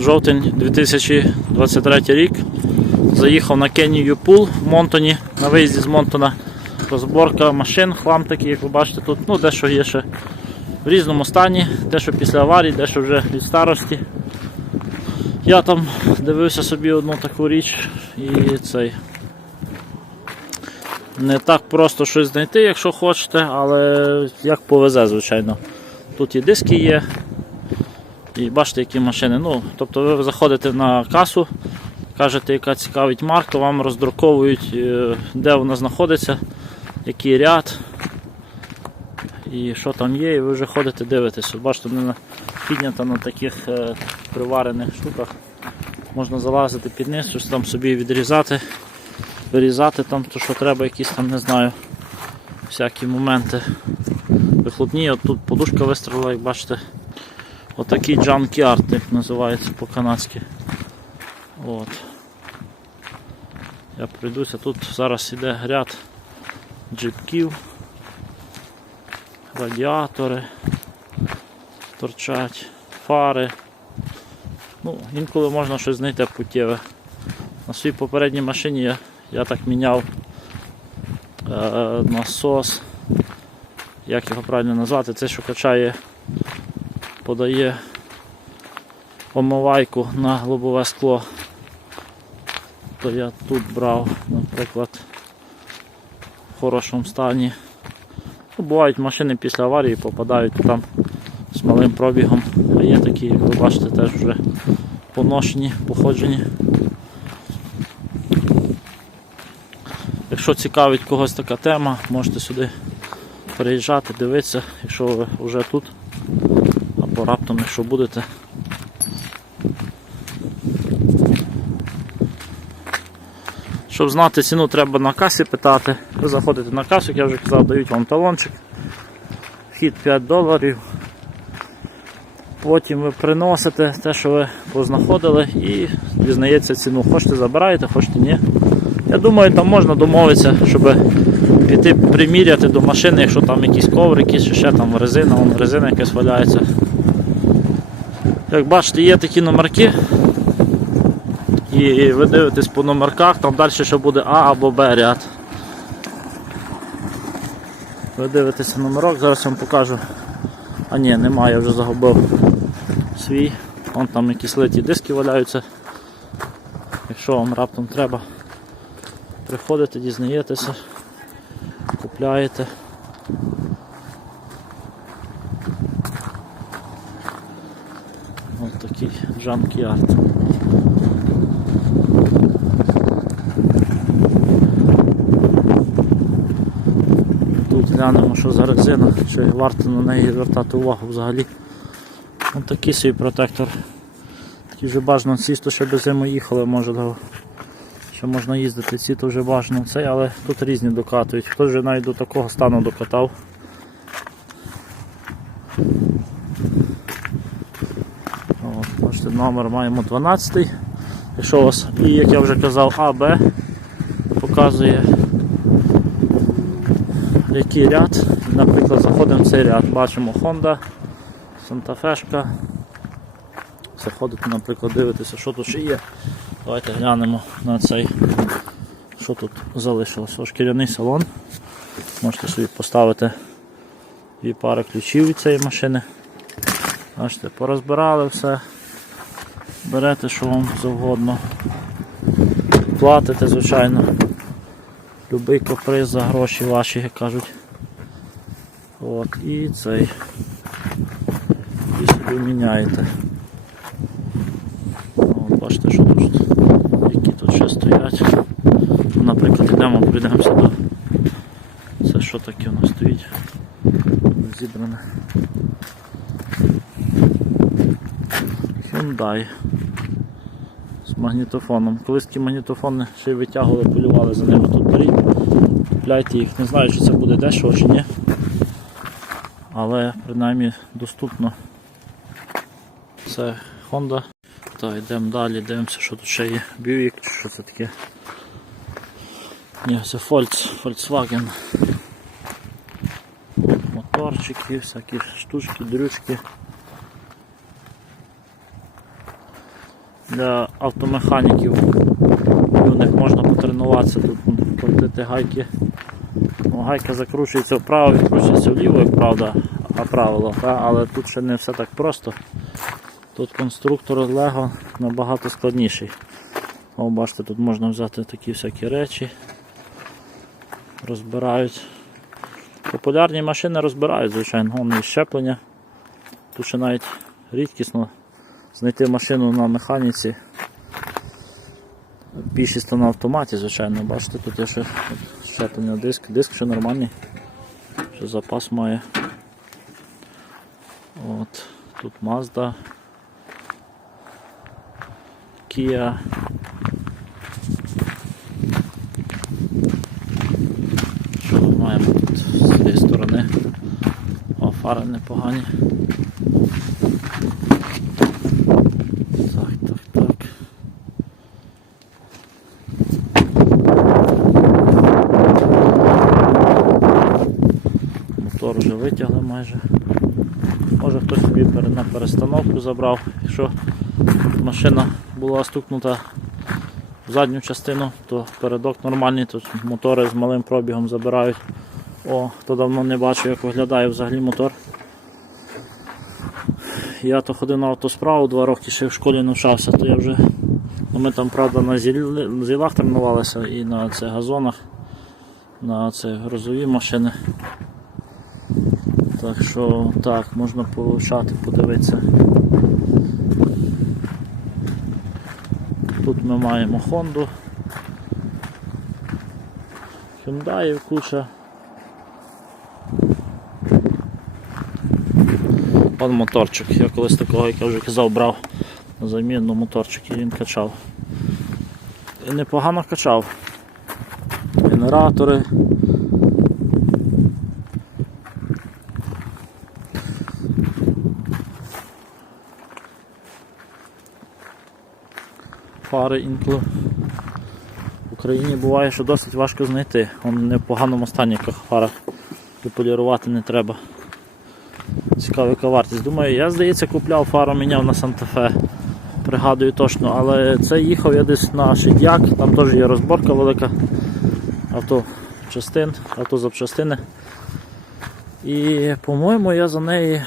жовтень 2023 рік. Заїхав на Кенію Пул в Монтоні, на виїзді з Монтона. Розборка машин, хлам такий, як ви бачите, тут ну, дещо є ще в різному стані, дещо після аварії, дещо вже від старості. Я там дивився собі одну таку річ і цей. Не так просто щось знайти, якщо хочете, але як повезе, звичайно. Тут і диски є, і бачите, які машини. Ну, тобто ви заходите на касу, кажете, яка цікавить марка, вам роздруковують, е, де вона знаходиться, який ряд і що там є, і ви вже ходите, дивитесь. Бачите, вона піднята на таких е, приварених штуках. Можна залазити під низ, щось там собі відрізати, вирізати там, то що треба, якісь там, не знаю, всякі моменти. Вихлопні, от тут подушка вистрілила, як бачите. Отакий junkyard, як називається по-канадськи. От. Я пройдуся, тут зараз іде ряд джипків, радіатори торчать, фари. Ну, інколи можна щось знайти путєве. На своїй попередній машині я, я так міняв е, насос, як його правильно назвати, це що качає, подає омивайку на лобове скло. То я тут брав, наприклад, в хорошому стані. Ну, бувають машини після аварії попадають там з малим пробігом, а є такі, як ви бачите, теж вже поношені, походжені. Якщо цікавить когось така тема, можете сюди переїжджати, дивитися, якщо ви вже тут, або раптом, якщо будете. Щоб знати ціну, треба на касі питати. Ви заходите на касу, як я вже казав, дають вам талончик. Вхід 5 доларів. Потім ви приносите те, що ви познаходили, і дізнається ціну. Хочете забираєте, хочете ні. Я думаю, там можна домовитися, щоб піти приміряти до машини, якщо там якісь коврики, чи ще там резина, вон резина якась валяється. Як бачите, є такі номерки. І ви дивитесь по номерках, там далі ще буде А або Б ряд. Ви дивитеся номерок, зараз я вам покажу. А ні, немає, я вже загубив свій. Вон там якісь литі диски валяються. Якщо вам раптом треба, приходите, дізнаєтеся, купляєте. Ось джанк-ярд. Тут глянемо, що за резина, чи варто на неї звертати увагу взагалі. Ось такий свій протектор. Такий вже бажано ці, то ще без зиму їхали, може ще можна їздити, ці то вже бажано цей, але тут різні докатують. Хтось вже навіть до такого стану докатав. От, бачите, номер маємо 12. Якщо у вас, і як я вже казав, А, Б показує який ряд. Наприклад, заходимо в цей ряд, бачимо Honda, Santa Fe. Заходите, наприклад, дивитеся, що тут ще є. Давайте глянемо на цей, що тут залишилось. Ось шкіряний салон. Можете собі поставити дві пари ключів від цієї машини. Бачите, порозбирали все. Берете, що вам завгодно. Платите, звичайно. Любий каприз за гроші ваші, як кажуть. От, і цей. І собі міняєте. От, бачите, що тут, які тут ще стоять. Ну, Наприклад, йдемо, прийдемося до. Це що таке у нас стоїть? Зібране. Hyundai магнітофоном. Колись ті магнітофони ще й витягували, полювали за ними тут беріть. Купляйте їх, не знаю, чи це буде дешево чи ні. Але принаймні доступно. Це Honda. Так, йдемо далі, дивимося, що тут ще є. Buick, чи що це таке. Ні, це Volks, Volkswagen. Моторчики, всякі штучки, дрючки. Для автомеханіків. І у них можна потренуватися, тут крутити гайки. Ну, гайка закручується вправо, відкручується вліво, як правда, а правило, та? але тут ще не все так просто. Тут конструктор Lego набагато складніший. О, бачите, тут можна взяти такі всякі речі. Розбирають. Популярні машини розбирають, звичайно, і щеплення. Тут ще навіть рідкісно знайти машину на механіці. Більшість на автоматі, звичайно, бачите, тут є ще щеплення диск, диск ще нормальний, ще запас має. От, тут Mazda, Kia. Що ми маємо тут з цієї сторони? О, фари непогані. Так, так, так. Мотор вже витягли майже. Може хтось собі на перестановку забрав. Якщо машина була стукнута в задню частину, то передок нормальний, то мотори з малим пробігом забирають. О, хто давно не бачив, як виглядає взагалі мотор. Я то ходив на автосправу два роки, ще в школі навчався, то я вже. Ну, ми там, правда, на зілах тренувалися і на цих газонах, на це грузові машини. Так що так, можна повишати, подивитися. Тут ми маємо Honda, Hyundai куча. Вон моторчик. Я колись такого, як я вже казав, брав на заміну моторчик і він качав. І непогано качав. Генератори. Фари інколи. В Україні буває, що досить важко знайти. Вон не в поганому стані яка фара. Полірувати не треба. Цікава яка вартість. Думаю, я здається купляв фару, міняв на Санта-Фе. Пригадую точно, але це їхав я десь на Шидяк, там теж є розборка велика авточастин, автозапчастини. І по-моєму я за неї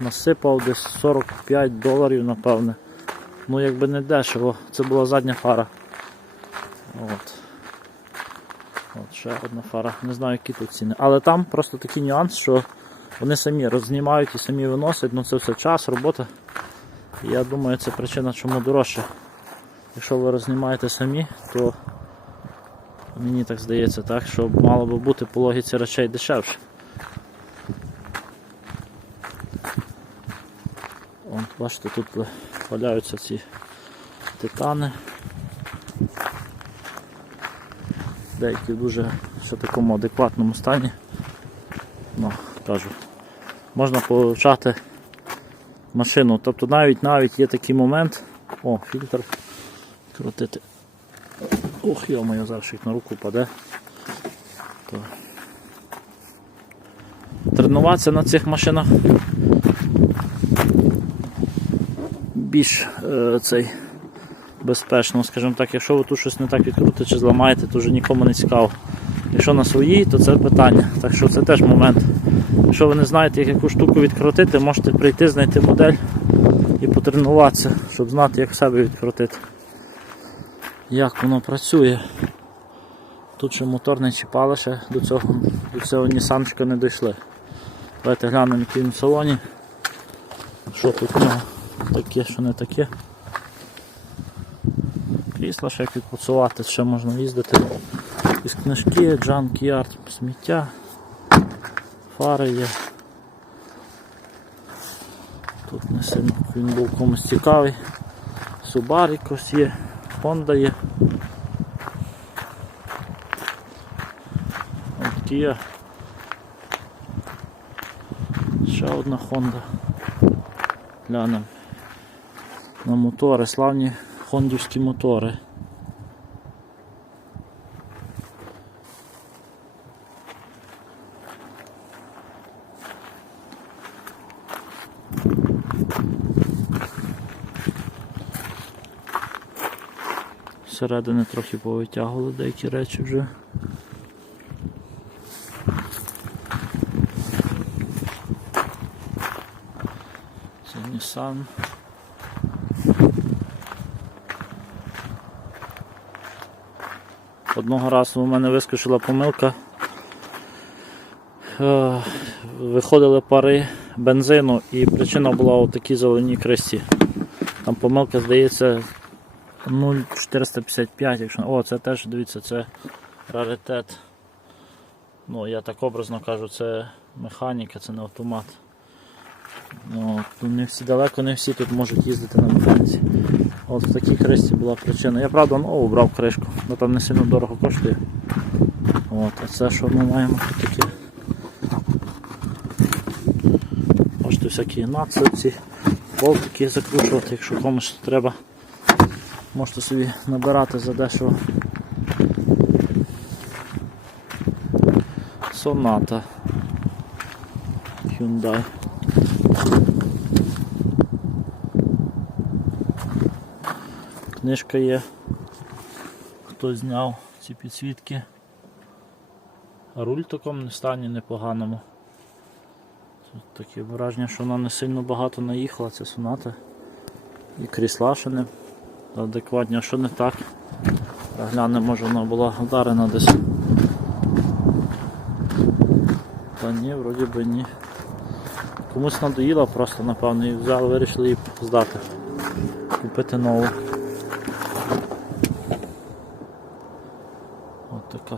насипав десь 45 доларів, напевне. Ну якби не дешево, це була задня фара. От. От ще одна фара. Не знаю, які тут ціни. Але там просто такий нюанс, що вони самі роззнімають і самі виносять, ну це все час, робота. Я думаю, це причина, чому дорожче. Якщо ви рознімаєте самі, то мені так здається, так, що мало би бути по логіці речей дешевше. Вон, бачите, тут валяються ці титани. Деякі в дуже все такому адекватному стані. Ну, кажу, можна повчати машину. Тобто навіть навіть є такий момент. О, фільтр крутити. Ох, йо-моє, зараз їх на руку паде. Тренуватися на цих машинах більш е, цей безпечно, скажімо так, якщо ви тут щось не так відкрутите чи зламаєте, то вже нікому не цікаво. Якщо на своїй, то це питання. Так що це теж момент. Якщо ви не знаєте, як яку штуку відкрутити, можете прийти, знайти модель і потренуватися, щоб знати, як себе відкрутити. Як воно працює. Тут ще мотор не чіпали, ще до цього до цього Нісанчика не дійшли. Давайте глянемо, який в салоні. Що тут в нього таке, що не таке. Крісла ще як відпрацювати, ще можна їздити. Із книжки, Junkyard, сміття, фари є. Тут не сильно він був комусь цікавий. Subaru якось є, Honda є. От Kia. Ще одна Honda. Глянемо. На мотори, славні хондівські мотори. Зсередини трохи повитягували деякі речі вже. Це Nissan. Одного разу у мене вискочила помилка. Е, Виходили пари бензину і причина була у такій зеленій кресті. Там помилка, здається, 0,455, якщо. О, це теж, дивіться, це раритет. Ну, я так образно кажу, це механіка, це не автомат. Ну, не всі далеко, не всі тут можуть їздити на механіці. От в такій кришці була причина. Я правда нову брав кришку, бо там не сильно дорого коштує. От, а це що ми маємо тут таке. Можете всякі нацепці, болтики закручувати, якщо комусь треба. Можете собі набирати за дешево. Соната Hyundai. Книжка є. Хто зняв ці підсвітки. Руль в такому стані непоганому. Тут таке враження, що вона не сильно багато наїхала, ця соната. І крісла ще не адекватні, а що не так. Глянемо, може вона була вдарена десь. Та ні, вроді би ні. Комусь надоїла просто, напевно, і взяли, вирішили її здати. Купити нову.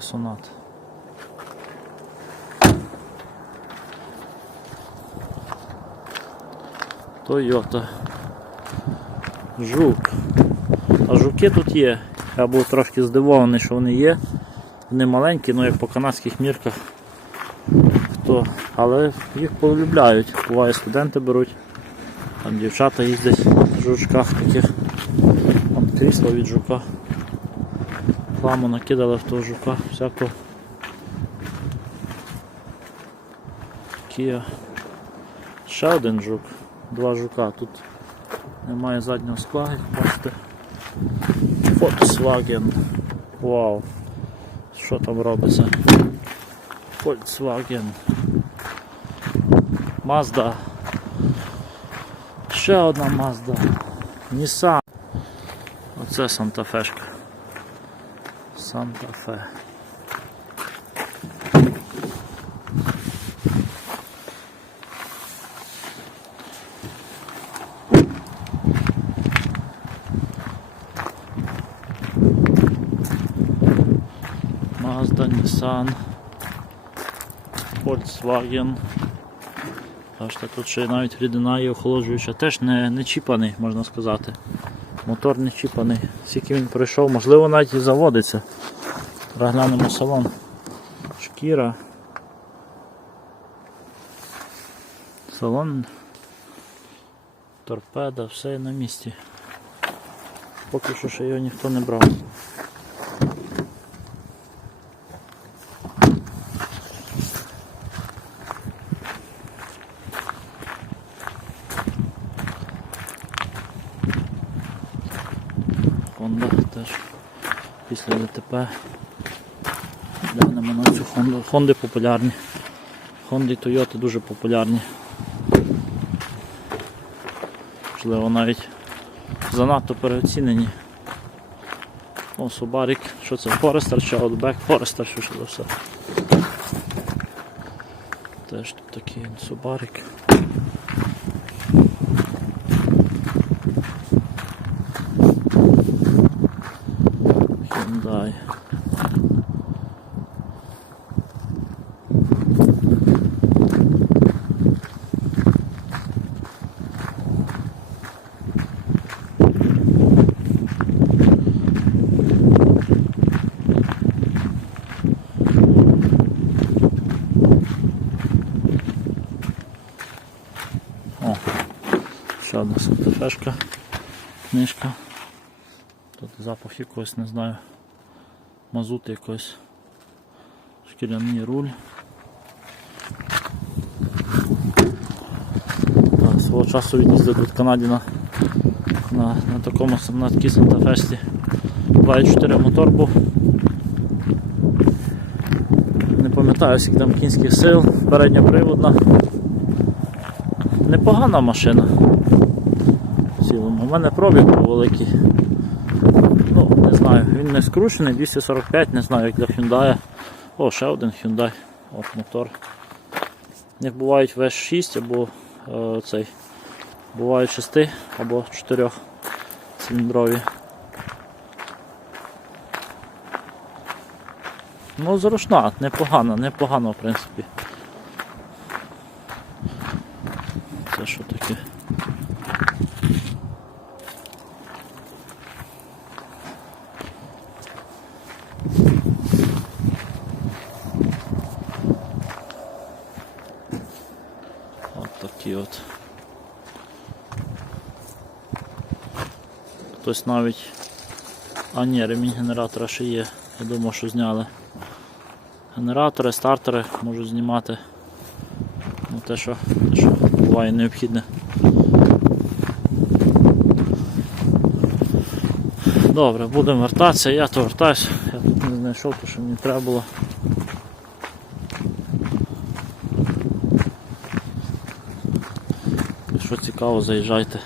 Соната. Тойота. Жук. А жуки тут є. Я був трошки здивований, що вони є. Вони маленькі, ну як по канадських мірках. Хто? Але їх полюбляють. Буває студенти беруть. Там дівчата їздять в жучках таких. Там крісло від жука. Хламу накидали в того жука, всякого. Kia. Ще один жук. Два жука. Тут немає заднього скла, як бачите. Volkswagen. Вау. Що там робиться? Volkswagen. Mazda. Ще одна Mazda. Nissan. Оце Santa Fe. Mazda, Nissan, Volkswagen. Бачите, тут ще навіть рідина є охолоджуюча, теж не, не чіпаний, можна сказати. Мотор не чіпаний. Скільки він пройшов, можливо навіть і заводиться. Проглянемо салон. Шкіра. Салон. Торпеда, все на місці. Поки що ще його ніхто не брав. Honda теж після ДТП. Глянемо на цю Honda. Хонди популярні. Хонди і Toyota дуже популярні. Можливо, навіть занадто переоцінені. О, Subaru, що це? Forester чи Outback? Forester, що за все. Теж тут такий Subaru. Hyundai. О, ще одна книжка. Тут запах якогось, не знаю, мазут якийсь. Шкіряний руль. Так, свого часу від'їздив тут Канаді на, на, на такому на такій сантафешці. 2.4 мотор був. Не пам'ятаю, скільки там кінських сил, передньоприводна. Непогана машина. У мене пробіг був великий. Ну, не знаю, він не скручений, 245, не знаю, як для Hyundai. О, ще один Hyundai. От мотор. У них бувають V6 або е, цей. Бувають 6 або 4 циліндрові. Ну, зручна, непогана, непогано, в принципі. Це що таке? От такі от. Хтось навіть. А ні, ремінь генератора ще є. Я думав, що зняли. Генератори, стартери можуть знімати. Ну, те, що, те, що буває необхідне. Добре, будемо вертатися, я то вертаюсь, я тут не знайшов, то що мені треба було. Якщо цікаво, заїжджайте.